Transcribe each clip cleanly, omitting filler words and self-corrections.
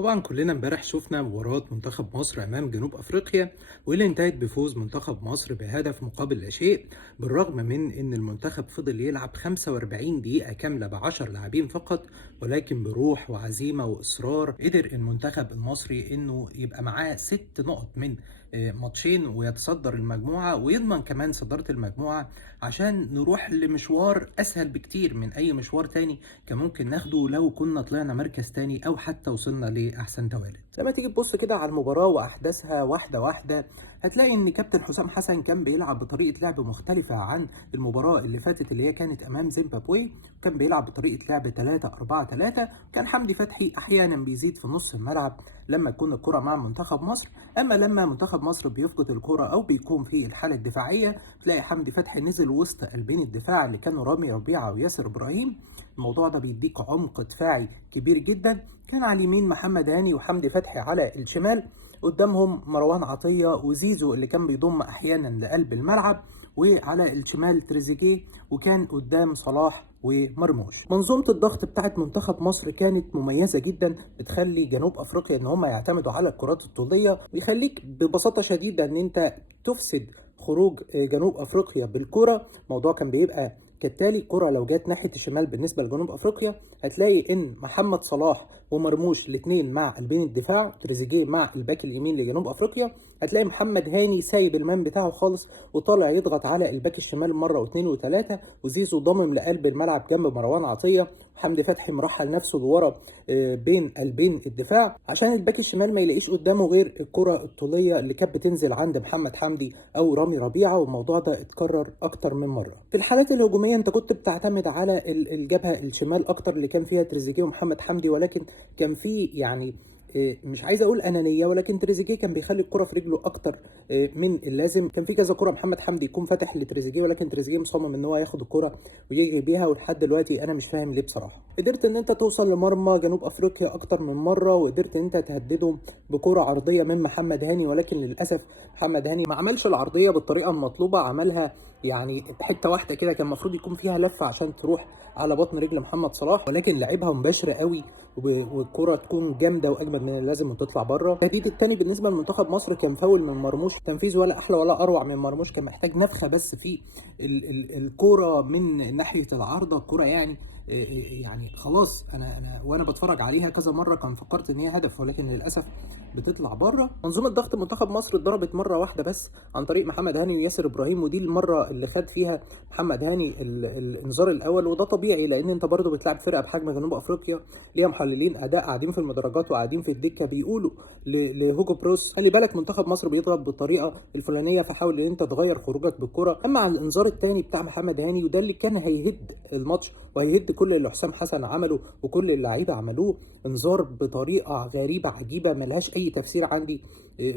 طبعا كلنا امبارح شفنا مباراة منتخب مصر أمام جنوب أفريقيا، واللي انتهت بفوز منتخب مصر بهدف مقابل لا شيء. بالرغم من إن المنتخب فضل يلعب 45 دقيقة كاملة ب10 لاعبين فقط، ولكن بروح وعزيمة وإصرار قدر المنتخب المصري إنه يبقى معاه 6 نقط من ماتشين، ويتصدر المجموعة ويضمن كمان صدارة المجموعة، عشان نروح لمشوار أسهل بكتير من أي مشوار تاني كان ممكن ناخده لو كنا طلعنا مركز تاني أو حتى وصلنا لأحسن توالد. لما تيجي تبص كده على المباراة وأحداثها واحدة واحدة، هتلاقي إن كابتن حسام حسن كان بيلعب بطريقة لعب مختلفة عن المباراة اللي فاتت اللي هي كانت أمام زيمبابوي. كان بيلعب بطريقة لعب 3-4-3. كان حمدي فتحي أحيانا بيزيد في نص الملعب لما تكون الكرة مع منتخب مصر، أما لما منتخب مصر بيفقد الكرة أو بيكون في الحالة الدفاعية تلاقي حمدي فتحي نزل وسط قلبين الدفاع اللي كانوا رامي ربيعة وياسر إبراهيم. الموضوع ده بيديك عمق دفاعي كبير جدا. كان على اليمين محمد هاني وحمدي فتحي، على الشمال قدامهم مروان عطية وزيزو اللي كان بيضم أحيانا لقلب الملعب، وعلى الشمال تريزيجيه، وكان قدام صلاح ومرموش. منظومة الضغط بتاعت منتخب مصر كانت مميزة جدا، بتخلي جنوب افريقيا ان هم يعتمدوا على الكرات الطولية، ويخليك ببساطة شديدة ان انت تفسد خروج جنوب افريقيا بالكرة. الموضوع كان بيبقى كالتالي: الكرة لو جت ناحية الشمال بالنسبة لجنوب افريقيا هتلاقي ان محمد صلاح ومرموش الاثنين مع قلبين الدفاع، تريزيجيه مع الباك اليمين لجنوب افريقيا. هتلاقي محمد هاني سايب المان بتاعه خالص وطالع يضغط على الباك الشمال مره واثنين وثلاثه، وزيزو ضامم لقلب الملعب جنب مروان عطيه. حمدي فتحي مرحل نفسه لورا بين قلبين الدفاع عشان الباك الشمال ما يلاقيش قدامه غير الكره الطوليه اللي كانت بتنزل عند محمد حمدي او رامي ربيعه. والموضوع ده اتكرر اكتر من مره. في الحالات الهجوميه انت كنت بتعتمد على الجبهه الشمال اكتر اللي كان فيها تريزيجيه ومحمد حمدي، ولكن كان في يعني مش عايز اقول انانيه، ولكن تريزيجيه كان بيخلي الكره في رجله اكتر من اللازم. كان في كذا كره محمد حمدي يكون فاتح لتريزيجيه، ولكن تريزيجيه مصمم ان هو ياخد الكره ويجري بيها، ولحد دلوقتي انا مش فاهم ليه بصراحه. قدرت ان انت توصل لمرمى جنوب افريقيا اكتر من مره، وقدرت ان انت تهددهم بكره عرضيه من محمد هاني، ولكن للاسف محمد هاني ما عملش العرضيه بالطريقه المطلوبه. عملها يعني حته واحده كده كان المفروض يكون فيها لفه عشان تروح على بطن رجل محمد صلاح، ولكن لعبها مباشره قوي والكره تكون جامده واجمد من اللازم وتطلع بره. التهديد الثاني بالنسبه لمنتخب مصر كان فاول من مرموش، تنفيذ ولا احلى ولا اروع من مرموش. كان محتاج نفخه بس في الكوره من ناحيه العارضه. الكوره يعني خلاص انا وانا بتفرج عليها كذا مره كان فكرت ان هي هدف، ولكن للاسف بتطلع بره. منظومه ضغط منتخب مصر اتضربت مره واحده بس عن طريق محمد هاني وياسر ابراهيم، ودي المره اللي خد فيها محمد هاني الانذار الاول. وده طبيعي لان انت برضو بتلعب فرقه بحجم جنوب افريقيا ليها محللين اداء قاعدين في المدرجات وقاعدين في الدكه بيقولوا لهوجو بروس خلي بالك منتخب مصر بيضغط بالطريقه الفلانيه، فحاول ان انت تغير خروجك بالكره. اما عن الانذار الثاني بتاع محمد هاني، وده اللي كان هيهد الماتش وهيهد كل اللي حسام حسن عمله وكل اللعيبه عملوه، انذار بطريقه غريبه عجيبه ملهاش اي تفسير عندي.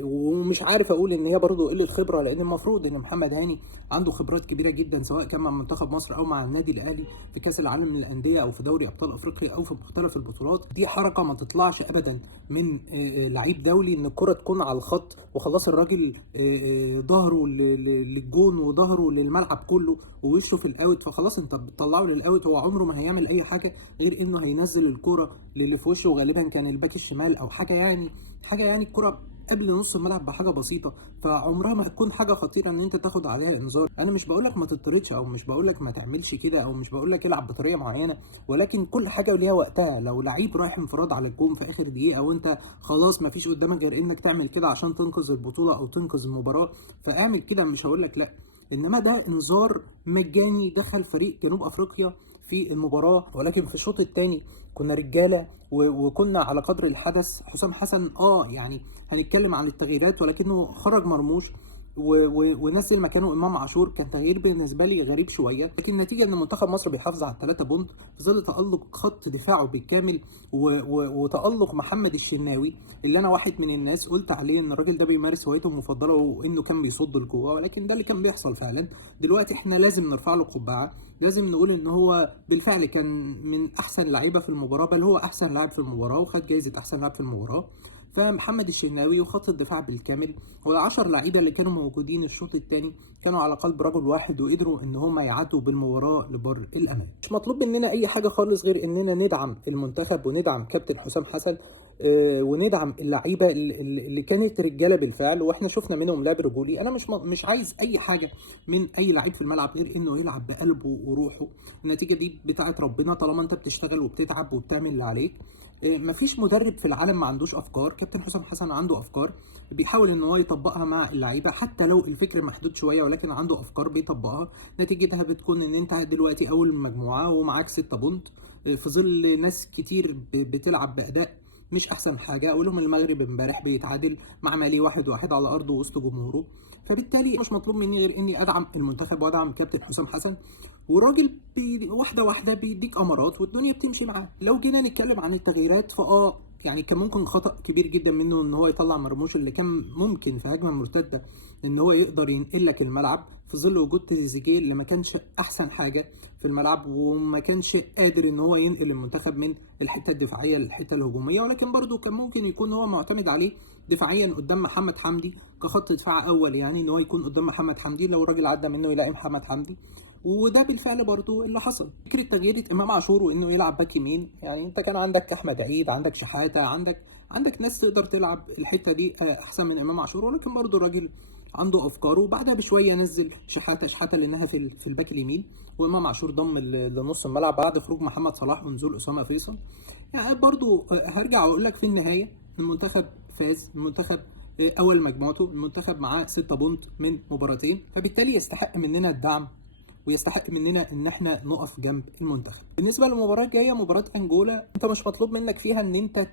ومش عارف اقول ان هي برضه قله خبره، لان المفروض ان محمد هاني عنده خبرات كبيره جدا سواء كان مع منتخب مصر او مع النادي الاهلي في كاس العالم للانديه او في دوري ابطال افريقيا او في مختلف البطولات. دي حركه ما تطلعش ابدا من لعيب دولي، ان الكره تكون على الخط وخلاص الراجل ظهره للجون وظهره للملعب كله ووشه في الاوت، فخلاص انت بتطلعه للاوت. هو عمره ما هيعمل اي حاجه غير انه هينزل الكره للي في وشه، وغالبا كان الباك الشمال او حاجه يعني الكره قبل نص الملعب بحاجه بسيطه، فعمرها ما هتكون حاجه خطيره ان انت تاخد عليها انذار. انا مش بقولك ما تطردش او مش بقولك ما تعملش كده او مش بقولك العب بطريقه معينه، ولكن كل حاجه ليها وقتها. لو لعيب رايح انفراد على الجون في اخر دقيقه وانت خلاص ما فيش قدامك غير انك تعمل كده عشان تنقذ البطوله او تنقذ المباراه، فاعمل كده، مش هقولك لا. انما ده انذار مجاني دخل فريق جنوب افريقيا في المباراه. ولكن في الشوط الثاني كنا رجاله وكنا على قدر الحدث. حسام حسن يعني هنتكلم عن التغييرات، ولكنه خرج مرموش ونزل مكانه امام عاشور. كان تغيير بالنسبه لي غريب شويه، لكن النتيجه ان منتخب مصر بيحافظ على 3 بونت في ظل تالق خط دفاعه بالكامل وتالق محمد الشناوي اللي انا واحد من الناس قلت عليه ان الراجل ده بيمارس هوايته المفضله وانه كان بيصد لجوه، ولكن ده اللي كان بيحصل فعلا. دلوقتي احنا لازم نرفع له قبعه، لازم نقول ان هو بالفعل كان من احسن لعيبه في المباراه، بل هو احسن لاعب في المباراه وخد جائزه احسن لاعب في المباراه. فمحمد الشناوي وخط الدفاع بالكامل وال10 لعيبه اللي كانوا موجودين الشوط الثاني كانوا على قلب رجل واحد، وقدروا ان هم يعدوا بالمباراه لبر الامان. مش مطلوب مننا اي حاجه خالص غير اننا ندعم المنتخب وندعم كابتن حسام حسن. وندعم اللعيبه اللي كانت رجاله بالفعل، واحنا شفنا منهم لعب رجولي. انا مش عايز اي حاجه من اي لعيب في الملعب غير انه يلعب بقلبه وروحه. النتيجه دي بتاعت ربنا طالما انت بتشتغل وبتتعب وبتعمل اللي عليك. مفيش مدرب في العالم ما عندوش افكار. كابتن حسام حسن عنده افكار بيحاول ان هو يطبقها مع اللعيبه، حتى لو الفكر محدود شويه، ولكن عنده افكار بيطبقها. نتيجتها بتكون ان انت دلوقتي اول مجموعه ومعاك 6 بونت في ظل ناس كتير بتلعب باداء مش احسن حاجه. اولهم المغرب امبارح بيتعادل مع مالي 1-1 على ارضه وسط جمهوره. فبالتالي مش مطلوب مني غير اني ادعم المنتخب وادعم كابتن حسام حسن، والراجل واحده واحده بيديك امارات والدنيا بتمشي معاه. لو جينا نتكلم عن التغييرات يعني كان ممكن خطأ كبير جدا منه ان هو يطلع مرموش، اللي كان ممكن في هجمه مرتده ان هو يقدر ينقل لك الملعب في ظل وجود تريزيجيه اللي ما كانش احسن حاجه في الملعب، وما كانش قادر ان هو ينقل المنتخب من الحته الدفاعيه للحته الهجوميه. ولكن برده كان ممكن يكون هو معتمد عليه دفاعيا قدام محمد حمدي كخط دفاع اول، يعني ان هو يكون قدام محمد حمدي، لو الراجل عدى منه يلاقي محمد حمدي. وده بالفعل برضو اللي حصل. فكره تغيير امام عاشور وانه يلعب باك يمين، يعني انت كان عندك احمد عيد، عندك شحاته، عندك ناس تقدر تلعب الحته دي احسن من امام عاشور، ولكن برضو الراجل عنده افكاره. وبعدها بشويه نزل شحاته لانها في الباك اليمين، وامام عاشور ضم لنص الملعب بعد خروج محمد صلاح ونزول اسامه فيصل. يعني برضو هرجع واقول لك في النهايه المنتخب فاز، المنتخب اول مجموعته، المنتخب معاه 6 بونت من مباراتين، فبالتالي يستحق مننا الدعم ويستحق مننا ان احنا نقف جنب المنتخب. بالنسبه للمباراه الجايه، مباراه انجولا، انت مش مطلوب منك فيها ان انت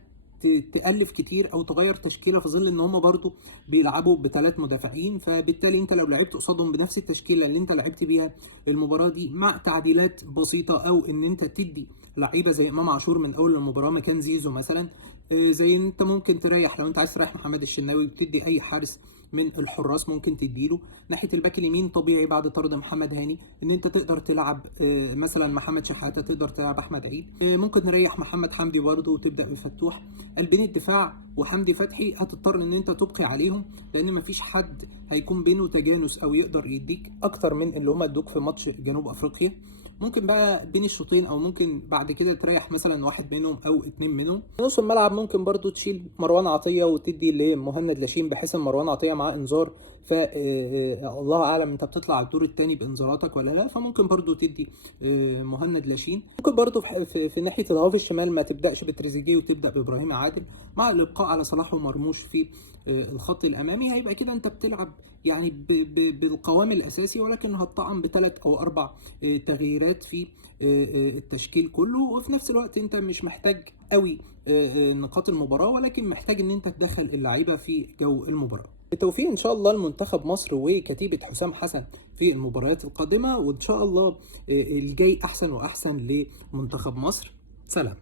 تألف كتير او تغير تشكيله في ظل ان هم برضو بيلعبوا ب3 مدافعين. فبالتالي انت لو لعبت قصادهم بنفس التشكيله اللي انت لعبت بيها المباراه دي مع تعديلات بسيطه، او ان انت تدي لعيبه زي امام عاشور من اول المباراه مكان زيزو مثلا، زي انت ممكن تريح، لو انت عايز تريح محمد الشناوي وتدي اي حارس من الحراس ممكن تديله. ناحيه الباك اليمين طبيعي بعد طرد محمد هاني ان انت تقدر تلعب مثلا محمد شحاته، تقدر تلعب احمد عيد، ممكن نريح محمد حمدي برده وتبدا بفتوح. قلبين الدفاع وحمدي فتحي هتضطر ان انت تبقي عليهم، لان مفيش حد هيكون بينه تجانس او يقدر يديك اكتر من اللي هم ادوك في ماتش جنوب افريقيا. ممكن بقى بين الشوطين او ممكن بعد كده تريح مثلا واحد منهم او 2 منهم. نص الملعب ممكن برضو تشيل مروان عطيه وتدي لمهند لاشين، بحيث ان مروان عطيه معاه انذار، ف الله اعلم انت بتطلع الدور الثاني بانذاراتك ولا لا، فممكن برضو تدي مهند لاشين. ممكن برضو في ناحيه الهاف الشمال ما تبداش بتريزيجيه وتبدا بابراهيم عادل، مع الابقاء على صلاح ومرموش في الخط الامامي. هيبقى كده انت بتلعب يعني بالقوام الاساسي، ولكن هتطعم ب3 أو 4 تغييرات في التشكيل كله. وفي نفس الوقت انت مش محتاج قوي نقاط المباراه، ولكن محتاج ان انت تدخل اللعيبه في جو المباراه. بالتوفيق ان شاء الله لمنتخب مصر وكتيبه حسام حسن في المباريات القادمه، وان شاء الله الجاي احسن واحسن لمنتخب مصر. سلام.